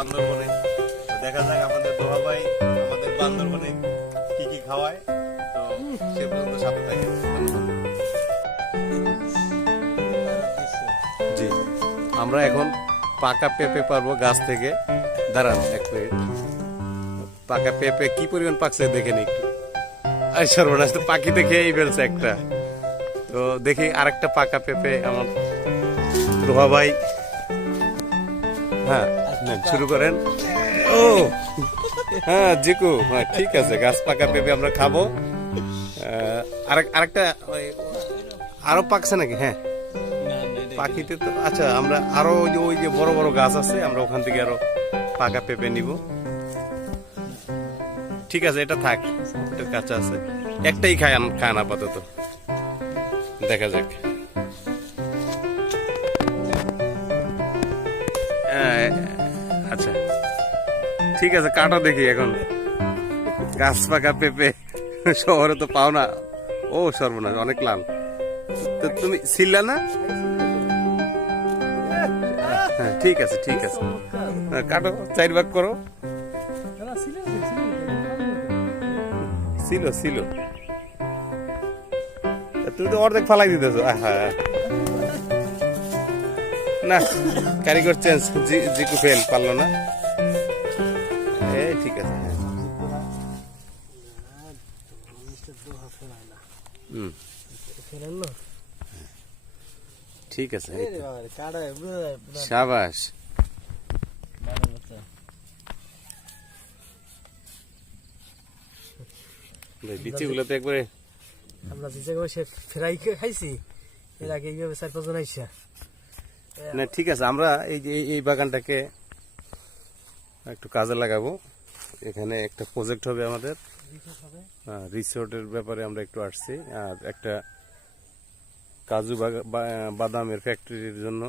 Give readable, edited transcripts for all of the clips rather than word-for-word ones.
বান্দরবনে। দেখা যাক আমাদের দোহা ভাই আমাদের বান্দরবনে কি কি খাওয়ায়। তো সে পর্যন্ত সাথে থাকে। জি, আমরা এখন পাকা পেঁপে পারবো গাছ থেকে। দাঁড়ান এক মিনিট, পাকা পেঁপে কি পরিমাণ পাকছে দেখেন একটু। আর সর্বনাশ, তো পাখিতে খেয়েই ফেলছে একটা। তো দেখি আরেকটা পাকা পেঁপে আমার দোহা ভাই। হ্যাঁ, শুরু করেন। ও হ্যাঁ জিকু, হ্যাঁ ঠিক আছে, গাছ পাকা পেঁপে আমরা খাবো। আরেকটা আরো পাকছে নাকি? হ্যাঁ পাখিতে তো আচ্ছা, আমরা আরো ওই যে বড় বড় গাছ আছে, আমরা ওখান থেকে আরো পাকা পেঁপে নিব। ঠিক আছে, এটা থাক, এটা কাঁচা আছে, একটাই খান আপাতত, দেখা যাক। আচ্ছা ঠিক আছে, কাটা দেখি এখন। গাছ পাকা পেঁপে শহরে তো পাও না। ও সর্বনাশ, অনেক লাল। তো তুমি ছিললা না? হ্যাঁ ঠিক আছে ঠিক আছে, কাটো, 4 ভাগ করো। ছিল ছিল, তুমি তো অর্ধেক ফালাই দিতেছো। না, কারিগর চেঞ্জ, জিকু ফেল, পারলো না। এই ঠিক আছে, হ্যাঁ ঠিক আছে, সাবাস। বিচিগুলো তো একবারে আমরা যে জায়গায় ফ্রাই খাইছি, এর আগে এইভাবে 4-5 জন আইসা। না ঠিক আছে, আমরা এই যে এই বাগানটাকে একটু কাজে লাগাবো। এখানে একটা প্রজেক্ট হবে আমাদের, রিসোর্টের ব্যাপারে আমরা একটু আসছি, আর একটা কাজু বাদামের ফ্যাক্টরির জন্য।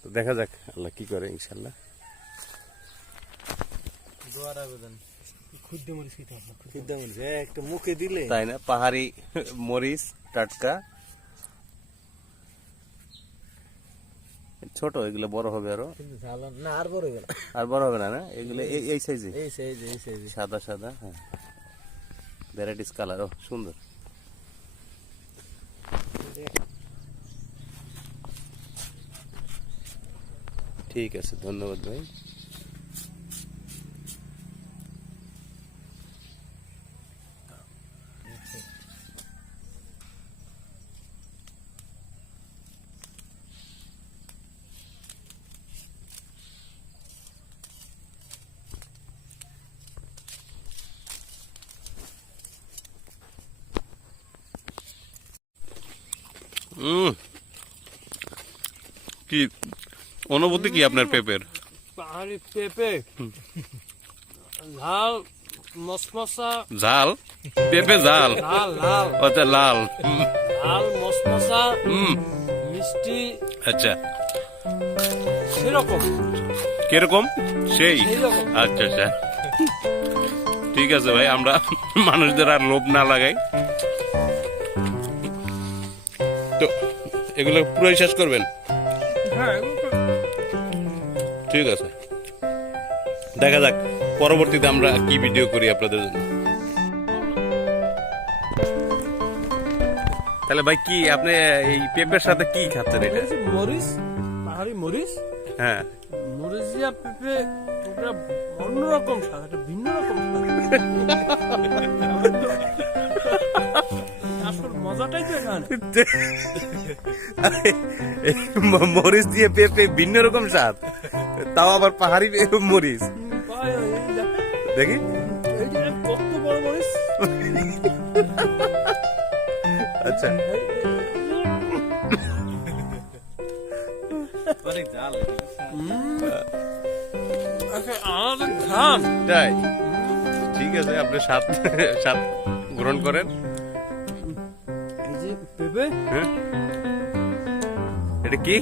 তো দেখা যাক আল্লাহ কি করে, ইনশাল্লাহ। একটা মুখে দিলে তাই না, পাহাড়ি মরিচ টাটকা, ছোট, এগুলো বড় হবে আরো। না, আর বড় হবে না, আর বড় হবে না, না এগুলো এই সাইজে, এই সাইজে সাদা সাদা। হ্যাঁ, ভ্যারাইটিস কালার, ও সুন্দর। ঠিক আছে, ধন্যবাদ ভাই। কি অনুভূতি কি আপনার পেঁপের? পাহাড়ি পেঁপে, ঝাল মশমশা। ঝাল পেঁপে, ঝাল লাল লাল, আচ্ছা লাল, ঝাল মশমশা, মিষ্টি। আচ্ছা সেরকম কিরকম? সেই সেইরকম। আচ্ছা আচ্ছা, ঠিক আছে ভাই, আমরা মানুষদের আর লোভ না লাগাই। তো এগুলো পুরোই শেষ করবেন? হ্যাঁ ঠিক আছে, দেখা যাক পরবর্তীতে আমরা কি ভিডিও করি আপনাদের জন্য। তাহলে ভাই কি আপনি এই পেঁপের সাথে কি খাচ্ছেন? এটা মরিচ, পাহাড়ি মরিচ। হ্যাঁ, মরিচ দিয়া পেঁপে, ওটা অন্যরকম স্বাদ, একটা ভিন্ন রকম স্বাদ। আসল মজাটাই তো এখানে। মরিচ দিয়ে পেঁপে ভিন্ন রকম স্বাদ, তাও আবার পাহাড়ি মরিচ। দেখি কত বড় মরিচ। আচ্ছা, অনেক ঝাল। আমাদের খান তাই ঠিক আছে, আপনি স্বাদ গ্রহণ করেন। এই যে পেঁপে, হ্যাঁ এটা কি?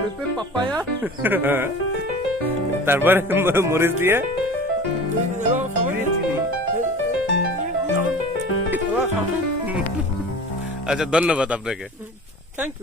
পেঁপে পাপায়া, তারপরে মরিচ দিয়ে। আচ্ছা, ধন্যবাদ আপনাকে। Thank you.